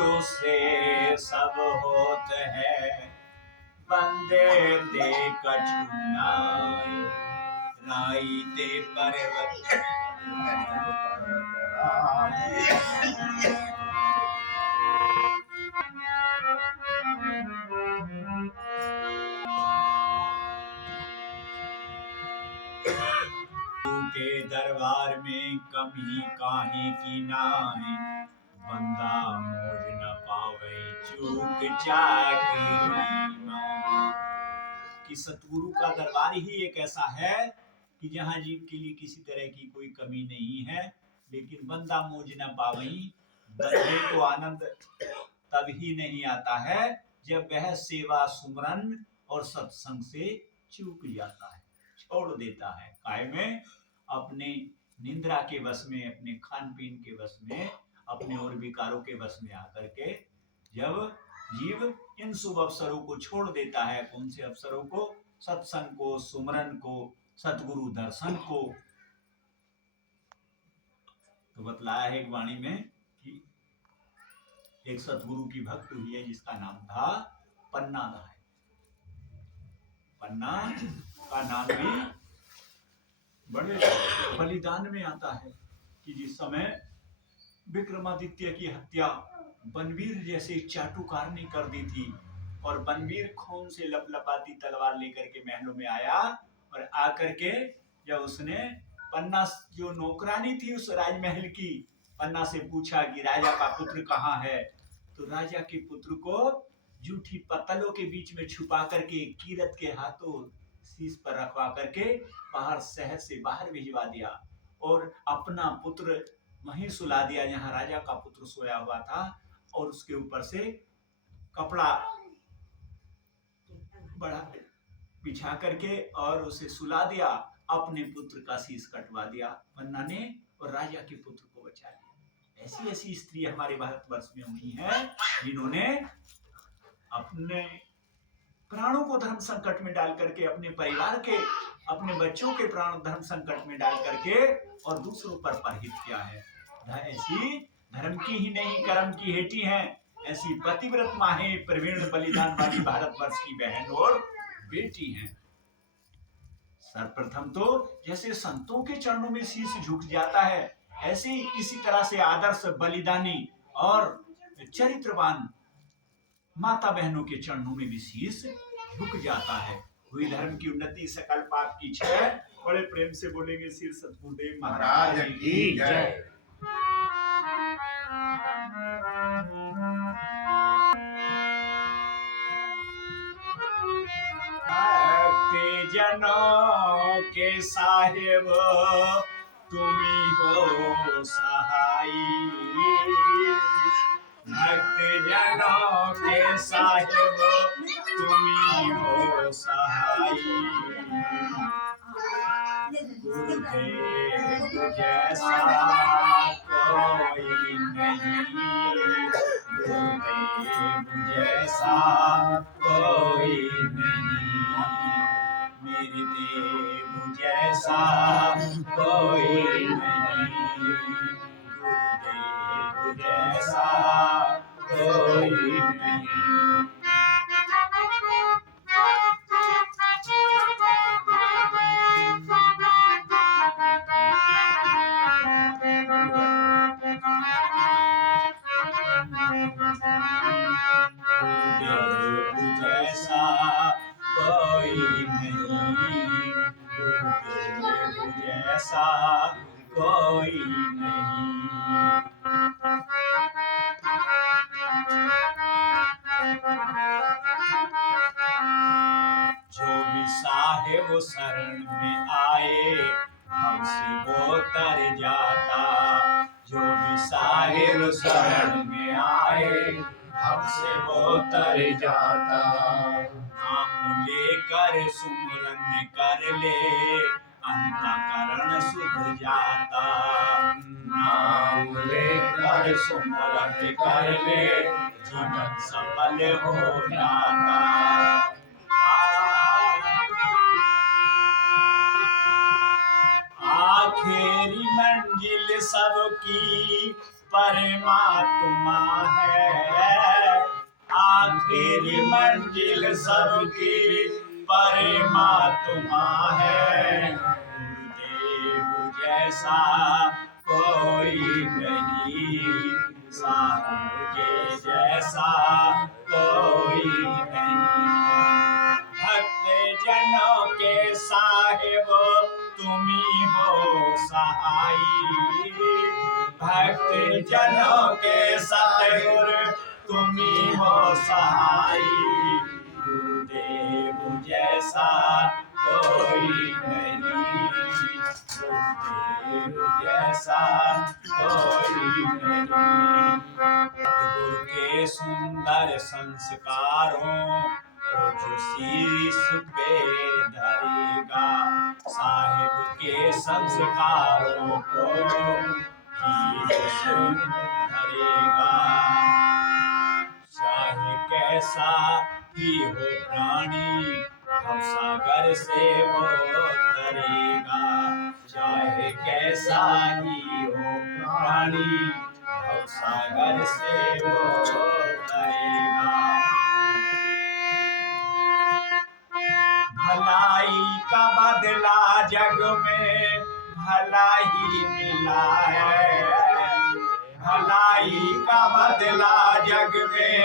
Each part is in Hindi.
सतगुरु से सब होत है, बंदे दे कछु नाय, राई ते पर्वत के दरबार में कमी काहे की नाय, बंदा मोज न पावे चूक चाकरी। कि सतगुरु का दरबार ही एक ऐसा है कि जहाँ जीव के लिए किसी तरह की कोई कमी नहीं है, लेकिन बंदा मोज न पावई। बंदे को आनंद तब ही नहीं आता है जब वह सेवा सुमरन और सत्संग से चूक जाता है, छोड़ देता है। काय में? अपने निंद्रा के वश में, अपने खान पीन के वश में, अपने और विकारों के वश में आकर के जब जीव इन शुभ अवसरों को छोड़ देता है। कौन से अवसरों को? सत्संग को, सुमरन को, सतगुरु दर्शन को। तो बतलाया है एक वाणी में कि एक सतगुरु की भक्त हुई है जिसका नाम था पन्ना राय। पन्ना का नाम भी बड़े बलिदान में आता है कि जिस समय विक्रमादित्य की हत्या बनवीर जैसे चाटुकार ने कर दी थी, और बनवीर खून से लपलपाती तलवार लेकर के महलों में आया, और आकर के जब उसने पन्ना जो नौकरानी थी उस राजमहल की, पन्ना से पूछा कि राजा का पुत्र कहाँ है, तो राजा के पुत्र को जूठी पत्तलों के बीच में छुपा करके कीरत के हाथों शीश पर रखवा करके बाहर शहर से बाहर भिजवा दिया, और अपना पुत्र वहीं सुला दिया जहां राजा का पुत्र सोया हुआ था, और उसके ऊपर से कपड़ा बड़ा बिछा करके और उसे सुला दिया, अपने पुत्र का शीश कटवा दिया पन्ना ने, और राजा के पुत्र को बचा लिया। ऐसी ऐसी स्त्री हमारे भारतवर्ष में हुई हैं जिन्होंने अपने प्राणों को धर्म संकट में डाल करके, अपने परिवार के, अपने बच्चों के प्राण धर्म संकट में डाल करके और दूसरों पर परहित किया है। ऐसी धर्म की ही नहीं कर्म की हेटी हैं, ऐसी पतिव्रत माहें प्रवीण बलिदान वाली भारतवर्ष की बहन और बेटी हैं। सर्वप्रथम तो जैसे संतों के चरणों में शीश झुक जाता है, ऐसे ही इसी तरह से आदर्श बलिदानी और चरित्रवान माता बहनों के चरणों में भी शीश झुक जाता है। हुई धर्म की उन्नति, सकल पाप की क्षय। बड़े प्रेम से बोलेंगे श्री सतगुरुदेव महाराज की जय। भक्त जनों के साहिब तुम्ही हो सहाई, भक्त जनों के साहिब तुम्ही हो सहाई, गुरुदेव जैसा कोई नहीं, गुरुदेव जैसा कोई नहीं, मेरे देव जैसा कोई नहीं, गुरुदेव जैसा कोई नहीं। जैसा कोई नहीं। जो भी साहिब शरण में आए हमसे वो तर जाता, जो भी साहिब शरण में आए हमसे वो तर जाता, नाम लेकर सुमरन कर ले अंतःकरण शुद्ध जाता, नाम लेकर सुमरन कर ले जीवन सफल हो जाता। आखिरी मंजिल सबकी परमात्मा है। आखिरी मंजिल सबकी परमात्मा है। गुरुदेव जैसा कोई नहीं, साहब के जैसा कोई नहीं। भक्त जनों के साहिब तुम्ही हो सहाई। भक्त जनों के सतगुरु तुम्ही हो सहाई। गुरुदेव जैसा कोई नहीं, गुरुदेव जैसा कोई नहीं। सतगुरु के सुंदर संस्कारों को जो शीश पे धरेगा, साहिब के संस्कारों को शीश धरेगा। चाहे कैसा ही हो प्राणी, भवसागर से वो तरेगा। चाहे कैसा ही हो प्राणी, भवसागर से वो तरेगा। भलाई का बदला जग में भला ही मिला है। भलाई का बदला जग में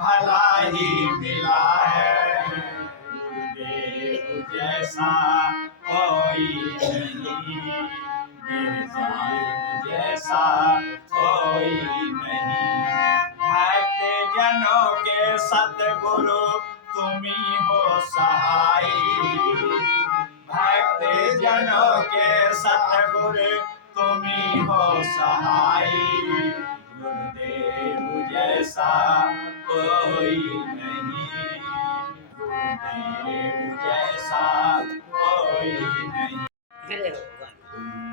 भला ही मिला है। गुरुदेव जैसा कोई नहीं, गुरुदेव जैसा कोई नहीं। भक्त जनों के सतगुरु तुम्ही हो सहाई। भक्त जनों के सतगुरु तुम्ही हो सहाई। गुरुदेव जैसा कोई नहीं, गुरुदेव जैसा कोई नहीं।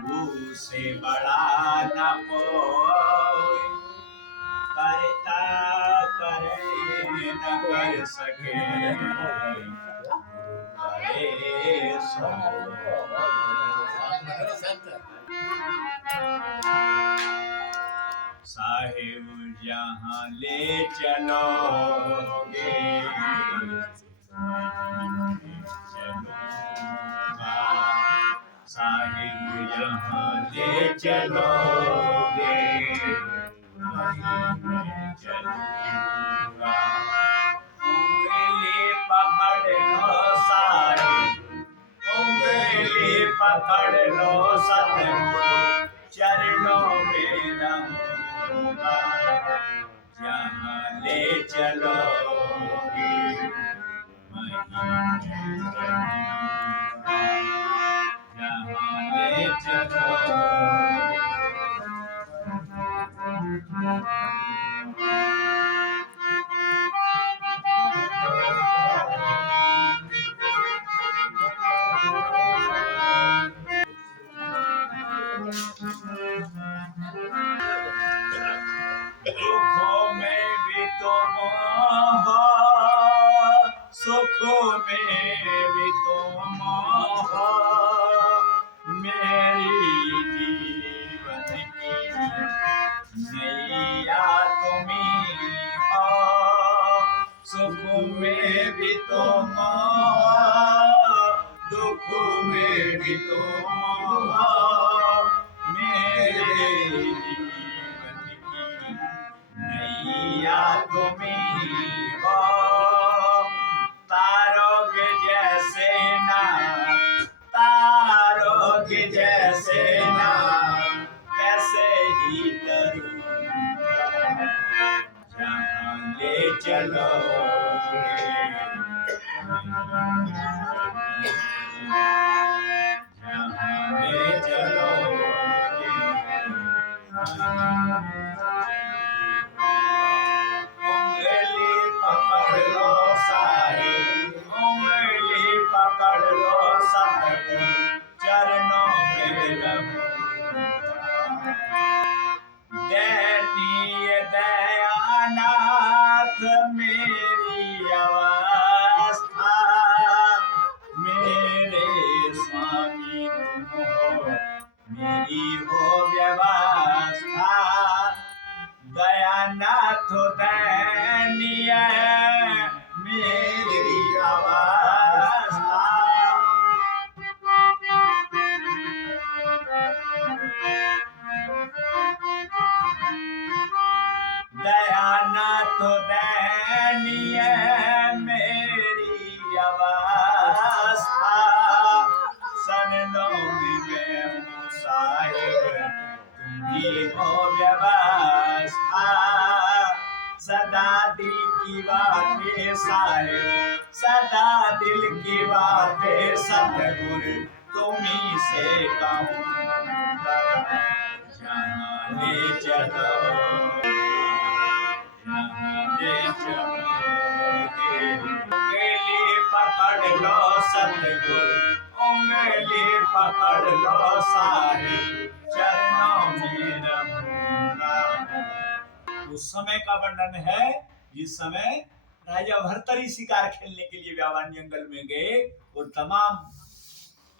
गुरु से बड़ा न कोई, करता करे न कर सके। करे सो साहिब जहाँ ले चलोगे चलूँगा। साहिब जहाँ ले चलोगे मैं चलूँगा। उंगली पकड़ लो साहिब, उंगली पकड़ लो सतगुरु चरणों में रहूँगा। जहाँ ले चलोगे वहीं चलूँगा। जहाँ ले चलोगे। दुखों में भी तुम हो, सुखों में भी तुम हो। मेरी जीवन की नैया तुम्ही हो। सुख में भी तुम हो, दुख में भी तुम हो। मेरे जीवन की नैया तुम्ही हो। तारों के जैसे ना, तारों के जैसे ना, कैसे ही तरूँगा। जहाँ ले चलोगे जहाँ ले चलोगे। उंगली पकड़ लो साहिब, उंगली पकड़ लो साहिब चरणों में रहूँगा। दयनीय दयानाथ मेरी अवस्था, मेरे स्वामी तुम हो, मेरी हो व्यवस्था। अनाथ दयनीय मेरी अवस्था, शरणों में मैं हूँ साहिब, तुम ही हो व्यवस्था। सदा दिल की बातें साहिब, सदा दिल की बातें सतगुरु तुम्ही से कहूँगा। जहाँ ले चलो, जहाँ ले चलोगे, उंगली पकड़ लो सतगुरु, उंगली पकड़ लो साहिब, चरणों में रहूंगा। उस समय का वर्णन है जिस समय राजा भर्तरी शिकार खेलने के लिए व्यावान जंगल में गए और तमाम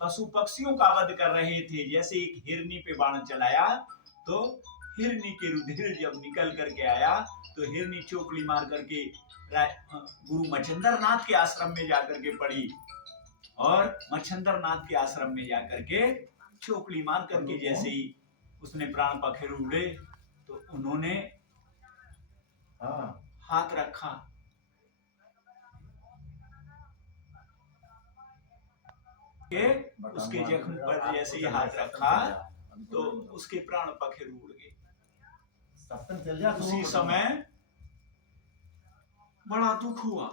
पशु पक्षियों का वध कर रहे थे। जैसे एक हिरनी पे बाण चलाया तो हिरनी के रुधिर जब निकल करके आया तो हिरनी चोकड़ी मार करके गुरु मच्छिंद्र नाथ के आश्रम में जाकर के पड़ी, और मच्छिंद्र नाथ के आश्रम में जाकर के चोकड़ी मार करके जैसे ही उसने प्राण पखेरु उड़े तो उन्होंने हाथ रखा, के उसके जख्म पर जैसे ही हाथ रखा तो उसके प्राण पखेरु उड़ गए। उसी समय बड़ा दुख हुआ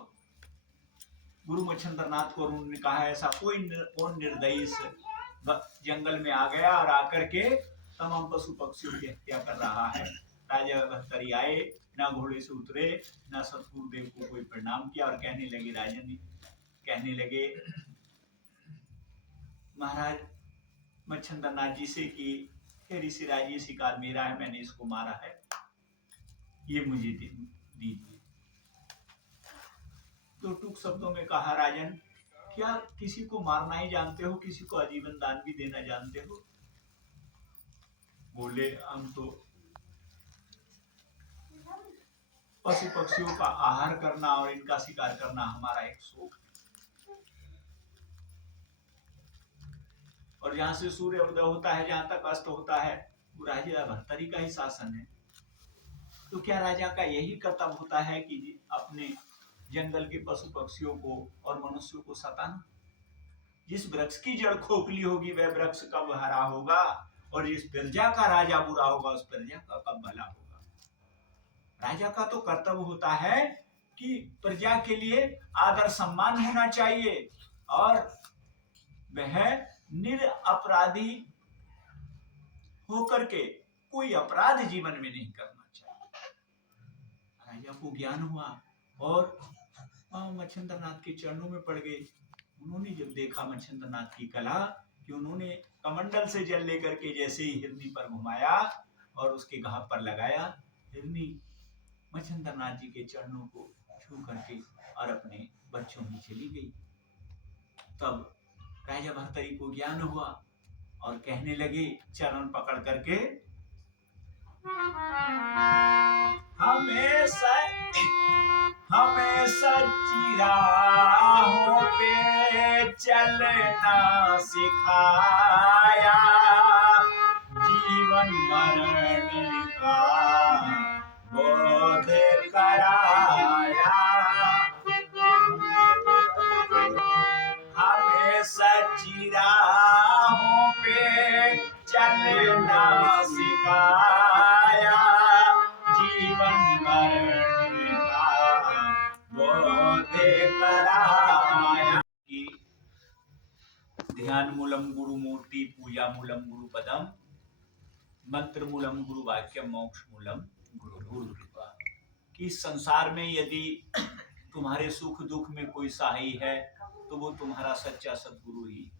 गुरु मच्छिंद्र नाथ को। उन्होंने कहा ऐसा कौन निर्दयी इस जंगल में आ गया और आकर के तमाम पशु पक्षियों की हत्या कर रहा है। राजा भर्तरी आए, ना घोड़े से उतरे, ना सतगुरु देव को कोई प्रणाम किया और कहने लगे, राजन कहने लगे महाराज मच्छिंद्र नाथ जी से कि हे ऋषिराज ये शिकार मेरा है, मैंने इसको मारा है, ये मुझे दीजिए। तो टूक शब्दों में कहा, राजन क्या किसी को मारना ही जानते हो, किसी को आजीवन दान भी देना जानते हो? बोले हम तो पशु पक्षियों का आहार करना और इनका शिकार करना हमारा एक शौक है, और जहां से सूर्य उदय होता है जहां तक अस्त होता है वो राजा भर्तरी का ही शासन है। तो क्या राजा का यही कर्तव्य होता है कि अपने जंगल के पशु पक्षियों को और मनुष्यों को सताना? जिस वृक्ष की जड़ खोखली होगी वह वृक्ष कब हरा होगा, और जिस प्रजा का राजा बुरा होगा उस प्रजा का कब भला होगा। राजा का तो कर्तव्य होता है कि प्रजा के लिए आदर सम्मान होना चाहिए और वह निरपराधी होकर के कोई अपराध जीवन में नहीं करना चाहिए। राजा को ज्ञान हुआ और मच्छिंद्र नाथ के चरणों में पड़ गए। उन्होंने जब देखा मच्छिंद्र नाथ की कला कि उन्होंने कमंडल से जल लेकर के जैसे ही हिरनी पर घुमाया और उसके घाव पर लगाया, हिरनी मच्छिंद्र नाथ जी के चरणों को छू करके और अपने बच्चों में चली गई। तब राजा भर्तरी को ज्ञान हुआ और कहने लगे चरण पकड़ करके, हमें सच्ची राहों पे चलना सिखाया, जीवन मरण का बोध कराया। हमें सच्ची राहों पे चलना सिखाया, जीवन मरण का बोध कराया। ध्यान मूलम गुरु मूर्ति, पूजा मूलम गुरु पदम, मंत्र मूलम गुरु वाक्यम, मोक्ष मूलम गुरु कृपा। कि संसार में यदि तुम्हारे सुख दुख में कोई सहाय है तो वो तुम्हारा सच्चा सतगुरु ही।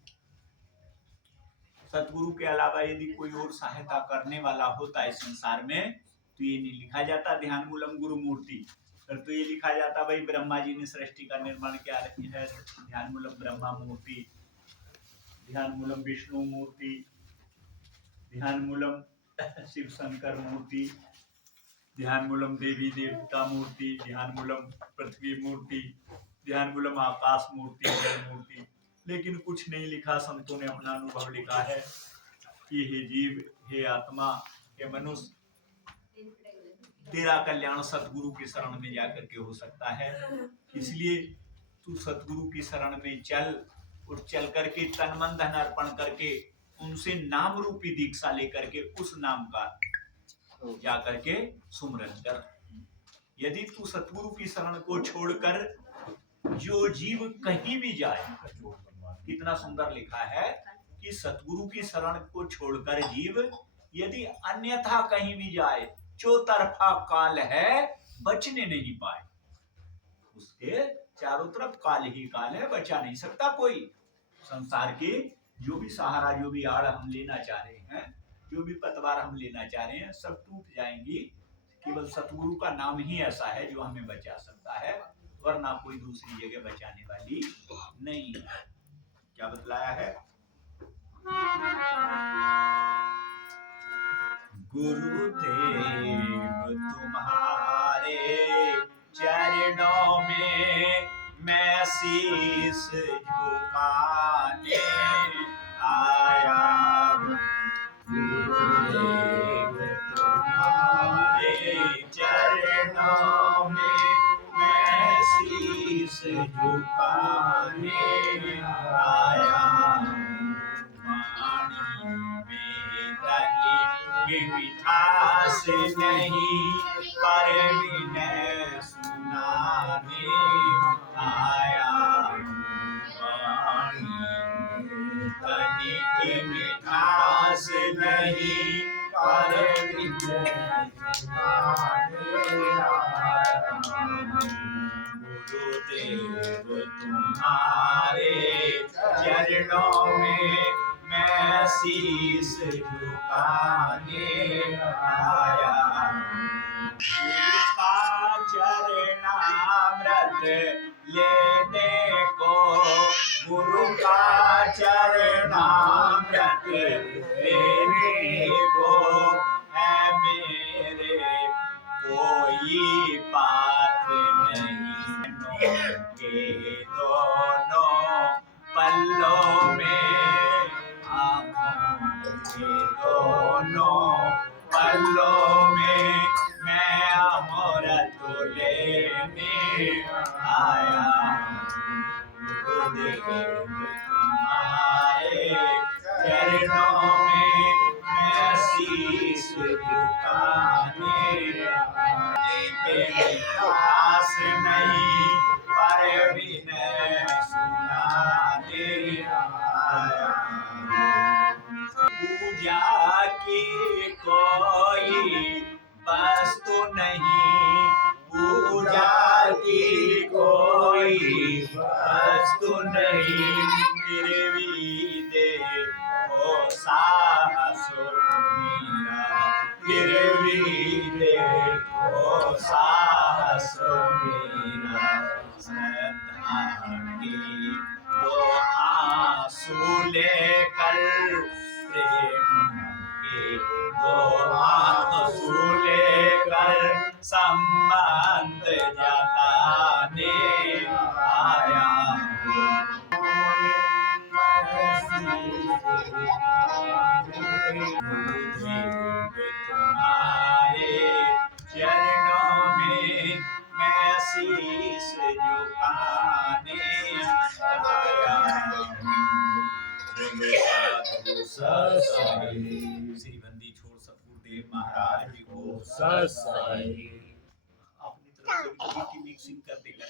सतगुरु के अलावा यदि कोई और सहायता करने वाला होता है संसार में तो ये नहीं लिखा जाता ध्यान मूलम गुरु मूर्ति, तो ये लिखा जाता भाई ब्रह्मा जी ने सृष्टि का निर्माण किया है, ध्यान मूलम ब्रह्मा मूर्ति, ध्यान मूलम विष्णु मूर्ति, ध्यान मूलम शिव शंकर मूर्ति, ध्यान मूलम देवी देवता मूर्ति, ध्यान मूलम पृथ्वी मूर्ति, ध्यान मूलम आकाश मूर्ति, जल मूर्ति। लेकिन कुछ नहीं लिखा, संतों ने अपना अनुभव लिखा है कि हे जीव, हे आत्मा, हे मनुष्य, तेरा कल्याण सतगुरु की शरण में जाकर के हो सकता है। इसलिए तू सतगुरु की शरण में चल और चल करके तन मन धन अर्पण करके उनसे नाम रूपी दीक्षा लेकर के उस नाम का जाकर के सुमरन कर। यदि तू सतगुरु की शरण को छोड़कर जो जीव कहीं भी जाए, कितना सुंदर लिखा है कि सतगुरु की शरण को छोड़कर जीव यदि अन्यथा कहीं भी जाए, चौतरफा काल है बचने नहीं पाए। उसके चारों तरफ काल ही काल है, बचा नहीं सकता कोई। संसार के जो भी सहारा, जो भी आड़ हम लेना चाह रहे हैं, जो भी पतवार हम लेना चाह रहे हैं, सब टूट जाएंगी। केवल सतगुरु का नाम ही ऐसा है जो हमें बचा सकता है, वरना कोई दूसरी जगह बचाने वाली नहीं है। क्या बतलाया है? गुरुदेव तुम्हारे चरणों में मैं शीश झुकाने आया। गुरुदेव तुम्हारे चरणों में मैं शीश झुकाने आया। ये मिठास नहीं पर विनय सुनाने आया। वाणी की मिठास नहीं पर विनय सुनाने आया। गुरुदेव तुम्हारे चरणों में मैं शीश झुकाने आया। गुरु का चरणामृत लेने को, गुरु का चरणामृत लेने को है मेरे कोई पात्र नहीं। के दोनों पल्लों में, आँखों के दोनों पल्लों में मैं अमृत लेने आया। गुरुदेव तुम्हारे चरणों में मैं शीश झुकाने आस नहीं पर विनय सुनाने आया। पूजा की कोई वस्तु नहीं, पूजा की कोई वस्तु नहीं, फिर भी देखो साहस मेरा, फिर भी देखो साहस मेरा। श्रद्धा की दो आंसू लेकर, प्रेम के दो आंसू लेकर संबंध जताने आया। गुरुदेव तुम्हारे चरणों में मैं शीश झुकाने आया। श्री बंदी छोड़ सतगुरुदेव महाराज को अपनी तरफ से मिक्सिंग कर देगा।